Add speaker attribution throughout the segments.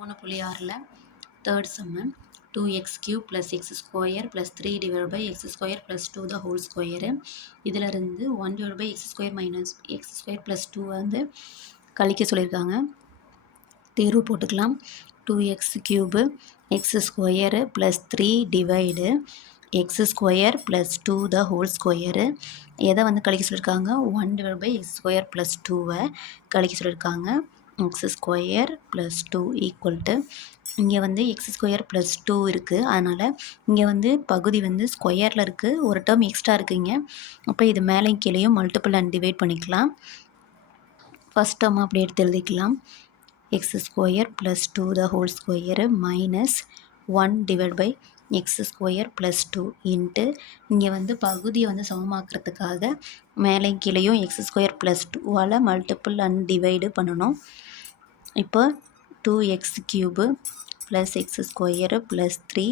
Speaker 1: மூணு புள்ளி ஆறில் third sem two x cube plus x square plus three divide by x square plus two the whole square இதிலிருந்து one divide by x square minus x square plus two வந்து கழிக்க சொல்லியிருக்காங்க. தீர்வு போட்டுக்கலாம். Two x cube x square plus three divide x square plus two the whole square எதை வந்து கழிக்க சொல்லியிருக்காங்க? One divide by x square plus டூவை கழிக்க சொல்லியிருக்காங்க. X square plus two equal to இங்கே வந்து எக்ஸ் ஸ்கொயர் ப்ளஸ் டூ இருக்குது அதனால் இங்கே வந்து பகுதி வந்து ஸ்கொயரில் இருக்குது ஒரு டேர்ம் எக்ஸ்ட்ரா இருக்குங்க. அப்போ இது மேலே கீழேயும் மல்டிபிள் அண்ட் டிவைட் பண்ணிக்கலாம். ஃபஸ்ட் டேர்ம் அப்படி எடுத்து எழுதிக்கலாம். X square plus two the whole square minus one divide by x square plus two into இங்கே வந்து பகுதியை வந்து சமமாக்குறதுக்காக மேலே கீழேயும் எக்ஸ் ஸ்கொயர் ப்ளஸ் டூவால் மல்டிப்புள் அண்ட் டிவைடு பண்ணணும். இப்போ two x cube plus x square plus three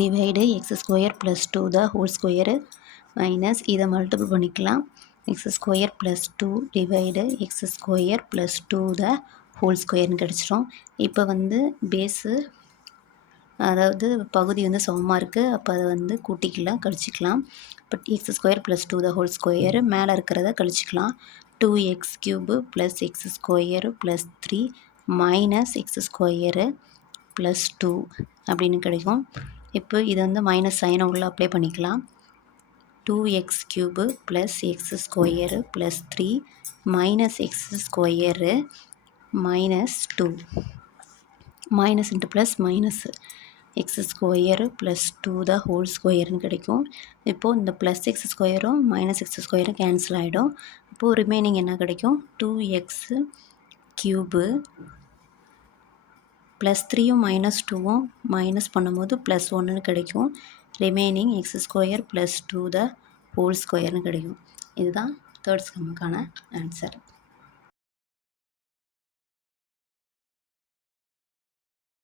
Speaker 1: divide x square plus two the whole square minus இதை மல்டிபிள் பண்ணிக்கலாம். X square plus two divide x square plus two the whole ஸ்கொயர்னு கிடச்சிரும். இப்போ வந்து base அதாவது பகுதி வந்து சமமாக இருக்குது அப்போ அதை வந்து கூட்டிக்கலாம் கழிச்சிக்கலாம். இப்போ x square plus two the whole square மேலே இருக்கிறத கழிச்சிக்கலாம். Two x cube plus x square plus three minus x square plus two அப்படின்னு கிடைக்கும். இப்போ இதை வந்து மைனஸ் சைனை உள்ளே அப்ளை பண்ணிக்கலாம். Two x cube plus x square plus three minus x square minus two minus into plus minus x square plus two the whole ஸ்கொயர்னு கிடைக்கும். இப்போது இந்த ப்ளஸ் எக்ஸ் ஸ்கொயரும் மைனஸ் எக்ஸ் ஸ்கொயரும் கேன்சல் ஆகிடும் இப்போது ரிமைனிங் என்ன கிடைக்கும்? டூ எக்ஸு க்யூபு ப்ளஸ் த்ரீயும் மைனஸ் டூவும் மைனஸ் பண்ணும்போது ப்ளஸ் ஒன்றுன்னு கிடைக்கும். Remaining x square plus two the whole ஸ்கொயர்னு கிடைக்கும். இதுதான் தேர்ட் ஸ்கம்முக்கான ஆன்சர்